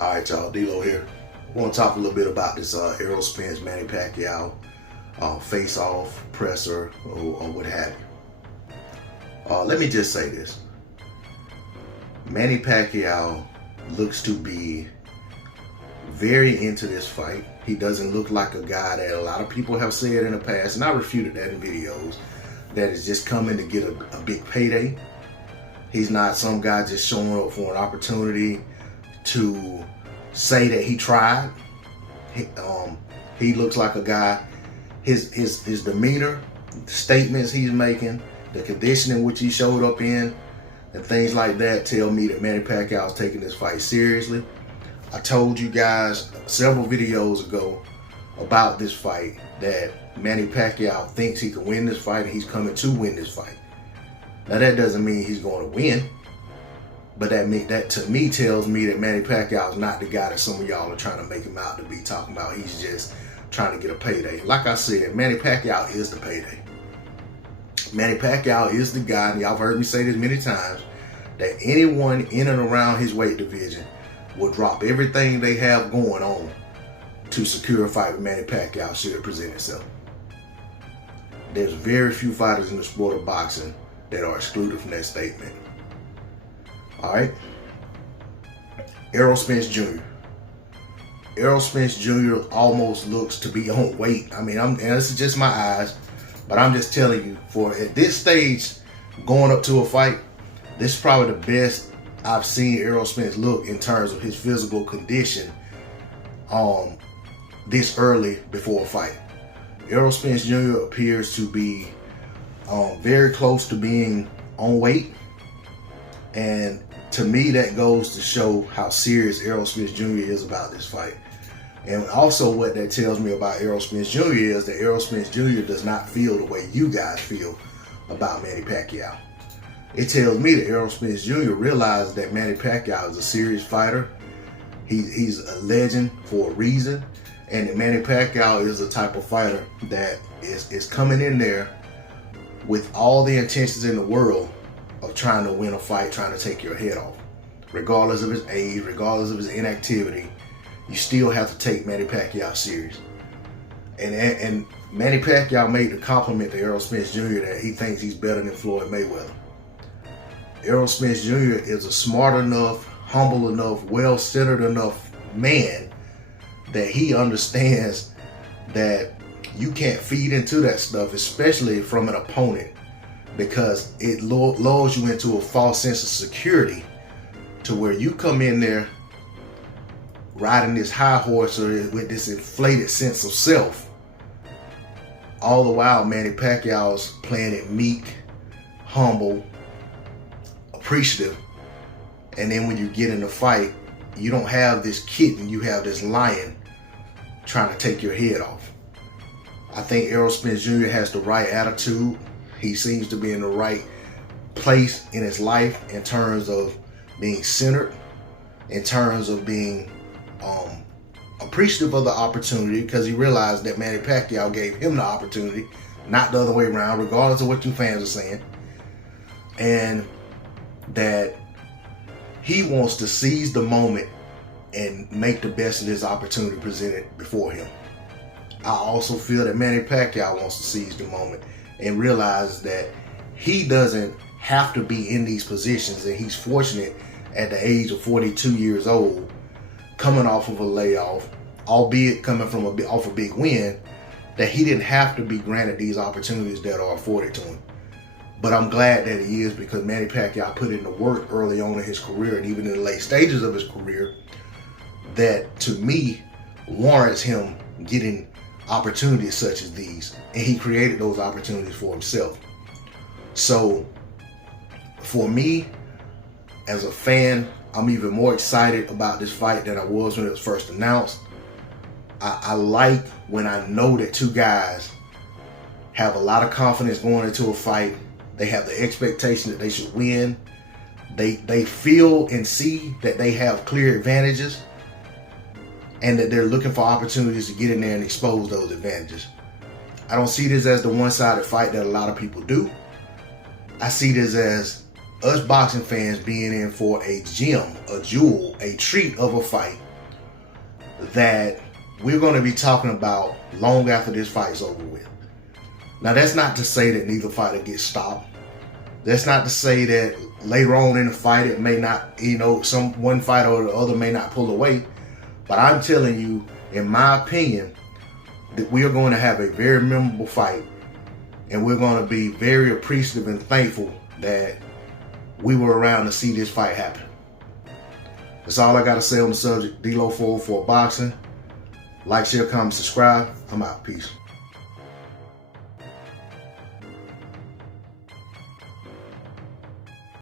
All right, y'all, D-Lo here. I want to talk a little bit about this Errol Spence, Manny Pacquiao face-off, presser, or what have you. Let me just say this. Manny Pacquiao looks to be very into this fight. He doesn't look like a guy that a lot of people have said in the past, and I refuted that in videos, that is just coming to get a big payday. He's not some guy just showing up for an opportunity to say that he tried. He looks like a guy, his demeanor, the statements he's making, the condition in which he showed up in, and things like that tell me that Manny Pacquiao is taking this fight seriously. I told you guys several videos ago about this fight that Manny Pacquiao thinks he can win this fight, and he's coming to win this fight. Now that doesn't mean he's going to win, but that to me tells me that Manny Pacquiao is not the guy that some of y'all are trying to make him out to be, talking about he's just trying to get a payday. Like I said, Manny Pacquiao is the payday. Manny Pacquiao is the guy, and y'all have heard me say this many times, that anyone in and around his weight division will drop everything they have going on to secure a fight with Manny Pacquiao should it present itself. There's very few fighters in the sport of boxing that are excluded from that statement. All right. Errol Spence Jr. Errol Spence Jr. almost looks to be on weight. I mean, and this is just my eyes, but I'm just telling you, for at this stage, going up to a fight, this is probably the best I've seen Errol Spence look in terms of his physical condition this early before a fight. Errol Spence Jr. appears to be very close to being on weight, and to me that goes to show how serious Errol Spence Jr. is about this fight. And also what that tells me about Errol Spence Jr. is that Errol Spence Jr. does not feel the way you guys feel about Manny Pacquiao. It tells me that Errol Spence Jr. realizes that Manny Pacquiao is a serious fighter. He's a legend for a reason, and that Manny Pacquiao is the type of fighter that is coming in there with all the intentions in the world of trying to win a fight, trying to take your head off. Regardless of his age, regardless of his inactivity, you still have to take Manny Pacquiao serious. And Manny Pacquiao made the compliment to Errol Spence Jr. that he thinks he's better than Floyd Mayweather. Errol Spence Jr. is a smart enough, humble enough, well-centered enough man that he understands that you can't feed into that stuff, especially from an opponent, because it lulls you into a false sense of security to where you come in there riding this high horse or with this inflated sense of self. All the while, Manny Pacquiao's playing it meek, humble, appreciative, and then when you get in the fight, you don't have this kitten, you have this lion trying to take your head off. I think Errol Spence Jr. has the right attitude. He seems to be in the right place in his life in terms of being centered, in terms of being appreciative of the opportunity, because he realized that Manny Pacquiao gave him the opportunity, not the other way around, regardless of what you fans are saying, and that he wants to seize the moment and make the best of this opportunity presented before him. I also feel that Manny Pacquiao wants to seize the moment and realize that he doesn't have to be in these positions, and he's fortunate at the age of 42 years old, coming off of a layoff, albeit coming from off a big win, that he didn't have to be granted these opportunities that are afforded to him. But I'm glad that he is, because Manny Pacquiao put in the work early on in his career, and even in the late stages of his career, that to me warrants him getting opportunities such as these, and he created those opportunities for himself. So for me, as a fan, I'm even more excited about this fight than I was when it was first announced. I like when I know that two guys have a lot of confidence going into a fight. They have the expectation that they should win. They feel and see that they have clear advantages, and that they're looking for opportunities to get in there and expose those advantages. I don't see this as the one-sided fight that a lot of people do. I see this as us boxing fans being in for a gem, a jewel, a treat of a fight that we're going to be talking about long after this fight's over with. Now, that's not to say that neither fighter gets stopped. That's not to say that later on in the fight it may not, one fighter or the other may not pull away. But I'm telling you, in my opinion, that we are going to have a very memorable fight, and we're going to be very appreciative and thankful that we were around to see this fight happen. That's all I got to say on the subject. D-Lo 404 Boxing. Like, share, comment, subscribe. I'm out. Peace.